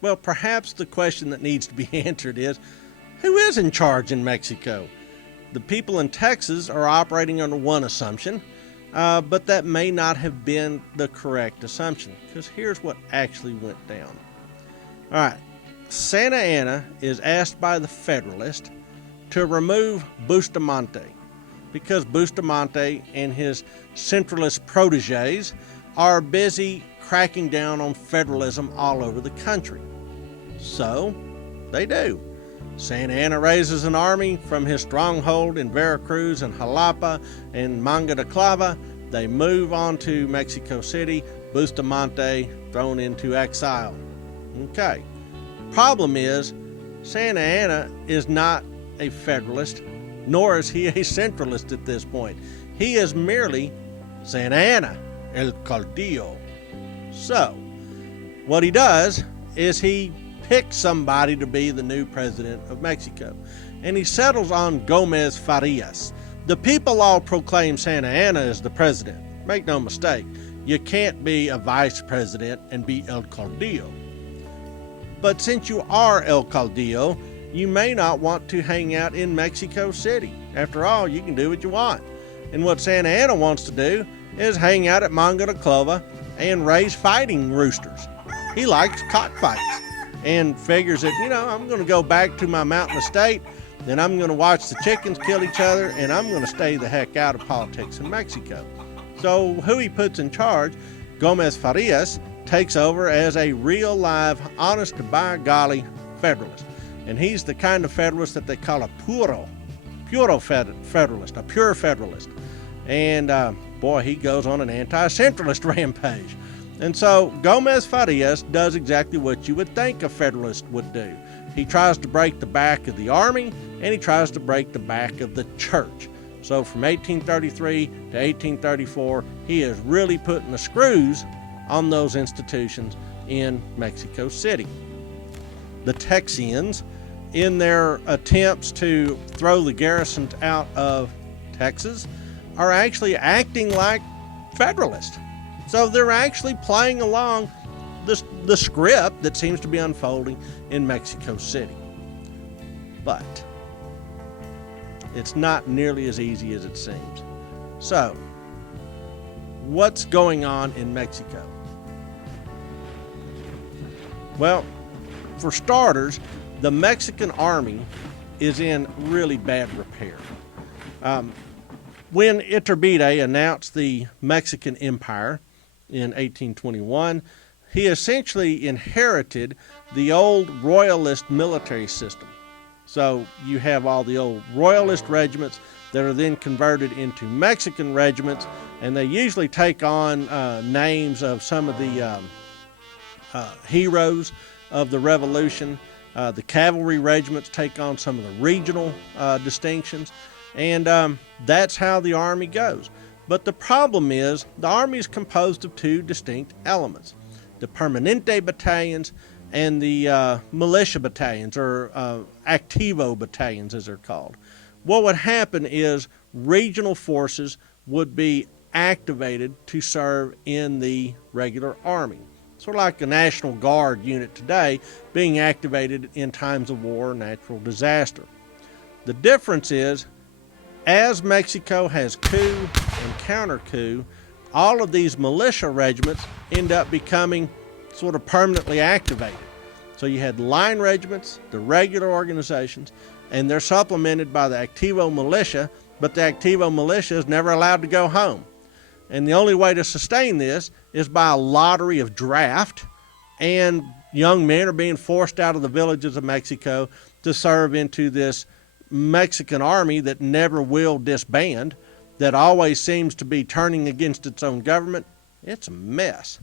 Well, perhaps the question that needs to be answered is, who is in charge in Mexico? The people in Texas are operating under one assumption, but that may not have been the correct assumption, because here's what actually went down. All right, Santa Anna is asked by the Federalist to remove Bustamante, because Bustamante and his centralist proteges are busy cracking down on federalism all over the country. So, they do. Santa Anna raises an army from his stronghold in Veracruz and Jalapa and Manga de Clava. They move on to Mexico City. Bustamante thrown into exile. Okay. Problem is, Santa Anna is not a federalist, nor is he a centralist at this point. He is merely Santa Anna, el caudillo. So, what he does is he picks somebody to be the new president of Mexico, and he settles on Gomez Farias. The people all proclaim Santa Anna as the president. Make no mistake, you can't be a vice president and be el caudillo. But since you are el caudillo, you may not want to hang out in Mexico City. After all, you can do what you want. And what Santa Anna wants to do is hang out at Manga de Clava and raise fighting roosters. He likes cockfights and figures that, I'm going to go back to my mountain estate, and I'm going to watch the chickens kill each other, and I'm going to stay the heck out of politics in Mexico. So who he puts in charge, Gomez Farias, takes over as a real live, honest to by golly federalist. And he's the kind of federalist that they call a puro federalist, a pure federalist. And boy, he goes on an anti-centralist rampage. And so Gomez Farias does exactly what you would think a federalist would do. He tries to break the back of the army, and he tries to break the back of the church. So from 1833 to 1834, he is really putting the screws on those institutions in Mexico City. The Texians, in their attempts to throw the garrisons out of Texas, are actually acting like federalists. So they're actually playing along the script that seems to be unfolding in Mexico City. But it's not nearly as easy as it seems. So, what's going on in Mexico? Well, for starters, the Mexican army is in really bad repair. When Iturbide announced the Mexican Empire in 1821, he essentially inherited the old royalist military system. So you have all the old royalist regiments that are then converted into Mexican regiments, and they usually take on names of some of the heroes of the Revolution. The cavalry regiments take on some of the regional distinctions, and that's how the army goes. But the problem is, the army is composed of two distinct elements: the Permanente battalions and the militia battalions, or activo battalions as they're called. What would happen is regional forces would be activated to serve in the regular army. Sort of like a National Guard unit today being activated in times of war or natural disaster. The difference is, as Mexico has coup and counter-coup, all of these militia regiments end up becoming sort of permanently activated. So you had line regiments, the regular organizations, and they're supplemented by the activo militia, but the activo militia is never allowed to go home. And the only way to sustain this is by a lottery of draft, and young men are being forced out of the villages of Mexico to serve into this Mexican army that never will disband, that always seems to be turning against its own government. It's a mess.